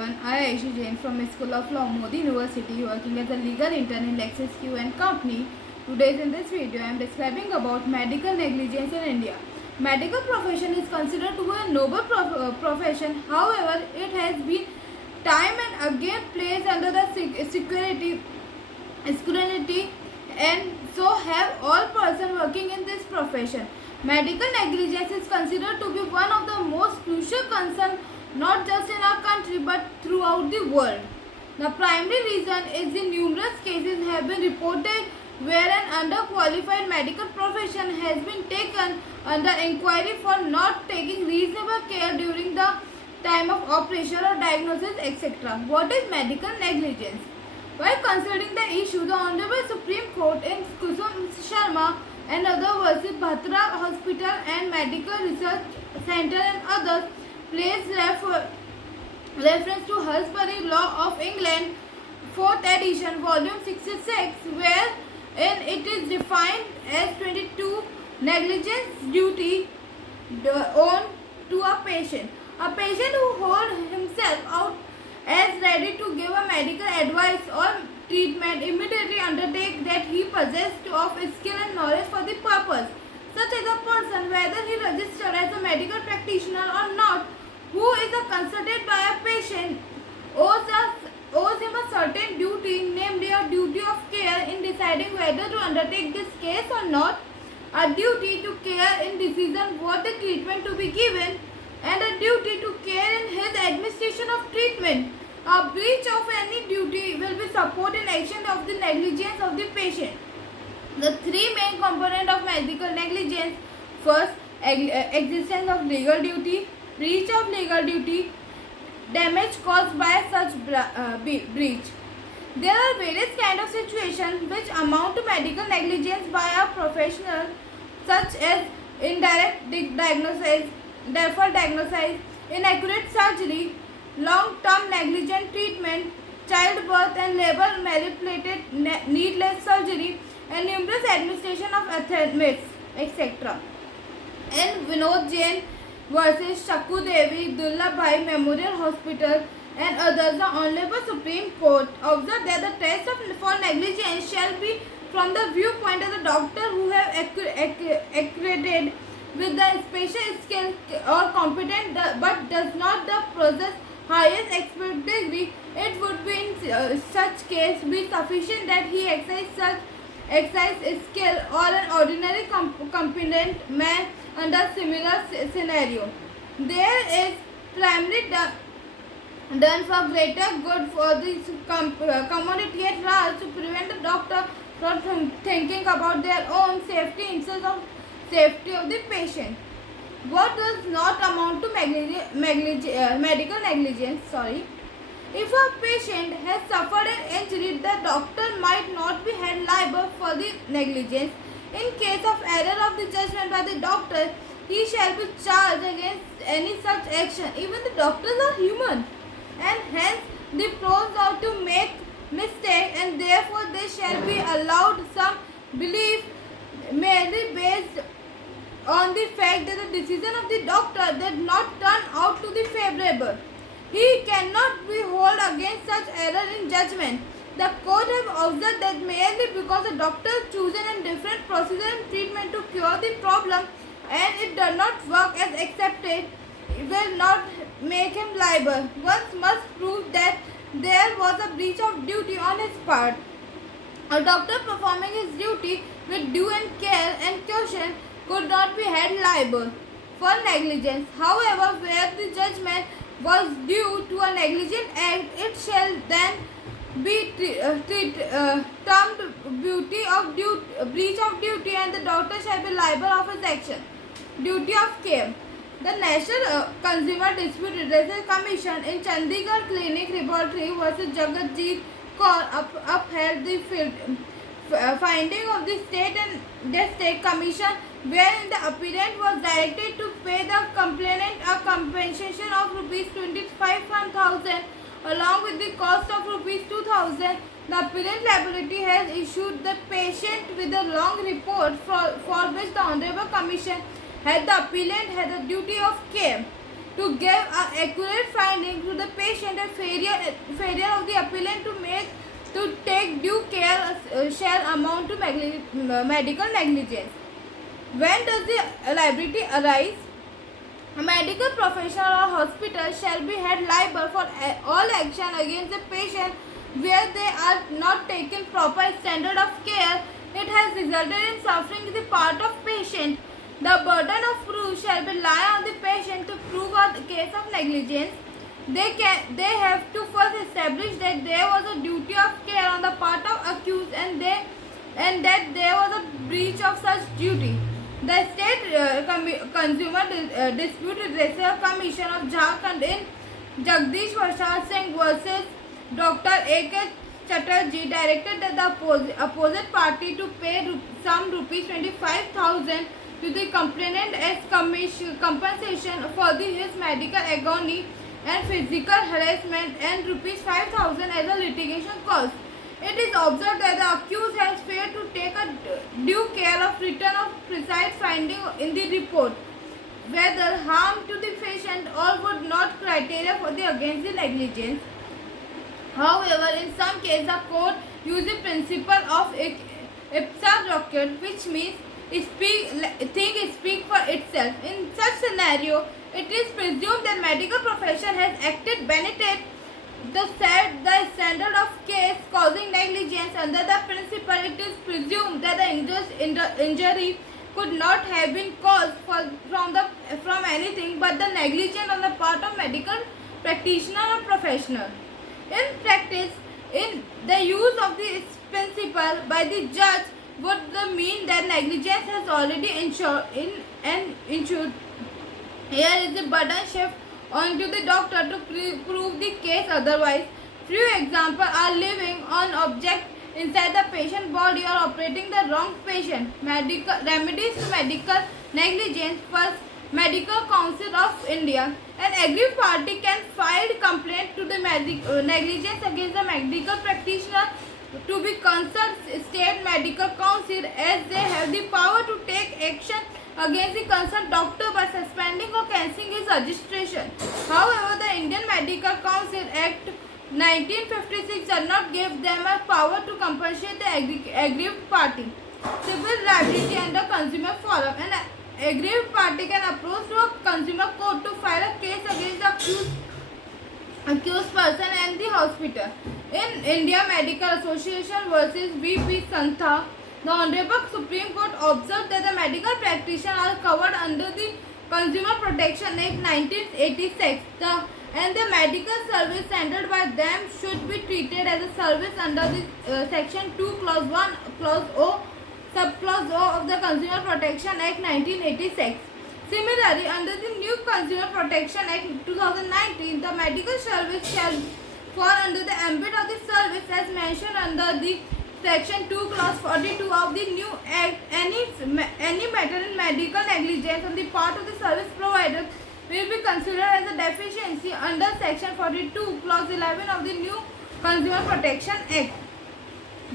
everyone. I am Aishi Jain from School of Law, Modi University, working as a legal intern in Lexis Q and Company. Today in this video, I am describing about medical negligence in India. Medical profession is considered to be a noble profession. However, it has been time and again placed under the scrutiny, and so have all persons working in this profession. Medical negligence is considered to be one of the most crucial concerns not just in our country but throughout the world. The primary reason is the numerous cases have been reported where an underqualified medical profession has been taken under inquiry for not taking reasonable care during the time of operation or diagnosis, etc. What is medical negligence? While considering the issue, the Honorable Supreme Court in Kusum Sharma and other versus Bhatra Hospital and Medical Research Center and others placed reference to Husbury Law of England, 4th edition, volume 66, wherein it is defined as 22 negligence duty on to a patient. A patient who holds himself out as ready to give a medical advice or treatment immediately undertake that he possessed of skill and knowledge for the purpose, such as a person, whether he registered as a medical practitioner or not, who is consulted by a patient, owes him a certain duty, namely a duty of care in deciding whether to undertake this case or not, a duty to care in decision what the treatment to be given, and a duty to care in his administration of treatment. A breach of any duty will be support in action of the negligence of the patient. The three main components of medical negligence: first, existence of legal duty, breach of legal duty, damage caused by such breach. There are various kinds of situations which amount to medical negligence by a professional, such as indirect diagnosis, deferred diagnosis, inaccurate surgery, long-term negligent treatment, childbirth and labor manipulated needless surgery, and numerous administration of myths, etc. In Vinod Jain versus Shakku Devi, Dullabhai Memorial Hospital and others, the Honorable Supreme Court observed that the test for negligence shall be from the viewpoint of the doctor who have accredited with the special skill or competent but does not the possess highest expert degree. It would be in such case be sufficient that he exercise skill or an ordinary competent man under similar scenario. There is primarily done for greater good for the community at large to prevent the doctor from thinking about their own safety instead of safety of the patient. What does not amount to medical negligence? If a patient has suffered an injury, the doctor might not be held liable for the negligence. In case of error of the judgment by the doctor, he shall be charged against any such action. Even the doctors are human, and hence they prone out to make mistake, and therefore they shall be allowed some belief merely based on the fact that the decision of the doctor did not turn out to be favorable. He cannot be held against such error in judgment. The court have observed that merely because the doctor chosen a different procedure and treatment to cure the problem and it does not work as accepted, it will not make him liable. One must prove that there was a breach of duty on his part. A doctor performing his duty with due care and caution could not be held liable for negligence. However, where the judgment was due to a negligent act, it shall then be termed breach of duty, and the doctor shall be liable of his action. Duty of care. The National Consumer Dispute Redressal Commission in Chandigarh Clinic Laboratory versus Jagatjeet Kaur upheld the finding of the state commission, wherein the appellant was directed to pay the complainant a compensation of rupees 25,000 along with the cost of rupees 2,000. The appellant liability has issued the patient with a long report for which the Honorable Commission had the appellant had a duty of care. to give an accurate finding to the patient and failure of the appellant to take due care shall amount to medical negligence. When does the liability arise? A medical professional or hospital shall be held liable for all action against the patient where they are not taken proper standard of care. It has resulted in suffering on the part of patient. The burden of proof shall be lie on the patient to prove a case of negligence. They have to first establish that there was a duty of care on the part of accused and that there was a breach of such duty. The State Consumer Dispute Redressal Commission of Jharkhand in Jagdish Prasad Singh versus Dr. A.K. Chatterjee directed that the opposite party to pay some rupees 25,000 to the complainant as compensation for his medical agony and physical harassment and rupees 5,000 as a litigation cost. It is observed that the accused has failed to take a due care of return of precise finding in the report, whether harm to the patient or would not criteria for the against the negligence. However, in some cases, the court uses principle of ipsa loquitur, which means thing speak for itself. In such scenario, it is presumed that medical profession has acted beneath the standard of case causing negligence. Under the principle, it is presumed that the injury could not have been caused from anything but the negligence on the part of medical practitioner or professional. In practice, in the use of this principle by the judge would mean that negligence has already ensured. Here is the burden shift onto the doctor to prove the case otherwise. Few examples are living on object inside the patient body or operating the wrong patient. Remedies to medical negligence. First, Medical Council of India. An aggrieved party can file complaint to the negligence against the medical practitioner to be consult State Medical Council as they have the power to take action against the concerned doctor by suspending or cancelling his registration. However, the Indian Medical Council Act 1956 does not give them a power to compensate the aggrieved party. Civil liability under Consumer Forum. An aggrieved party can approach to a consumer court to file a case against the accused person and the hospital. In India Medical Association versus V.P. Santha, the Honorable Supreme Court observed that the medical practitioners are covered under the Consumer Protection Act 1986 and the medical service rendered by them should be treated as a service under the Section 2 Clause 1 Clause O Subclause O of the Consumer Protection Act 1986. Similarly, under the new Consumer Protection Act 2019, the medical service shall fall under the ambit of the service as mentioned under the Section 2 Clause 42 of the new Act. Any matter in medical negligence on the part of the service provider will be considered as a deficiency under Section 42 Clause 11 of the new Consumer Protection Act.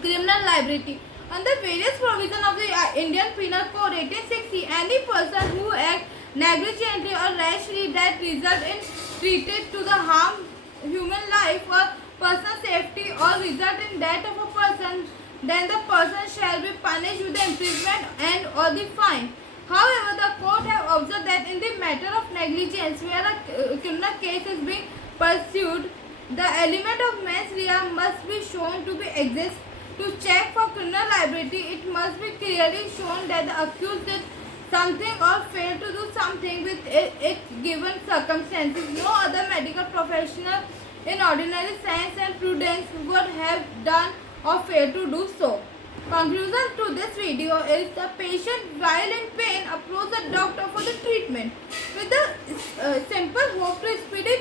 Criminal liability. Under various provisions of the Indian Penal Code 1860, any person who acts negligently or rashly that result in treated to the harm human life or personal safety or result in death of a person, then the person shall be punished with the imprisonment and or the fine. However, the court have observed that in the matter of negligence where a criminal case is being pursued, the element of mens rea must be shown to be exist. To check for criminal liability, it must be clearly shown that the accused did something or failed to do something with its given circumstances. No other medical professional in ordinary science and prudence would have done or failed to do so. Conclusion to this video is the patient while in pain approach the doctor for the treatment with the simple hope to speedy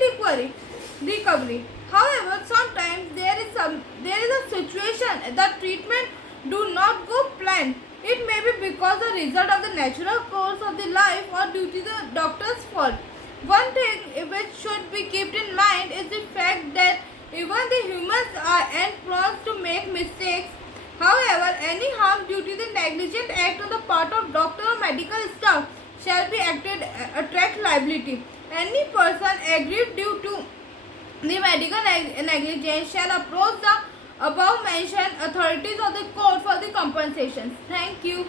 recovery. However, sometimes there is a situation that treatment do not go planned. It may be because the result of the natural course of the life or due to the doctor's fault. One thing which should be kept in mind is the fact that even the humans are prone to make mistakes. However, any harm due to the negligent act on the part of doctor or medical staff shall be attract liability. Any person aggrieved due to the medical negligence shall approach the above mentioned authorities of the court for the compensations. Thank you.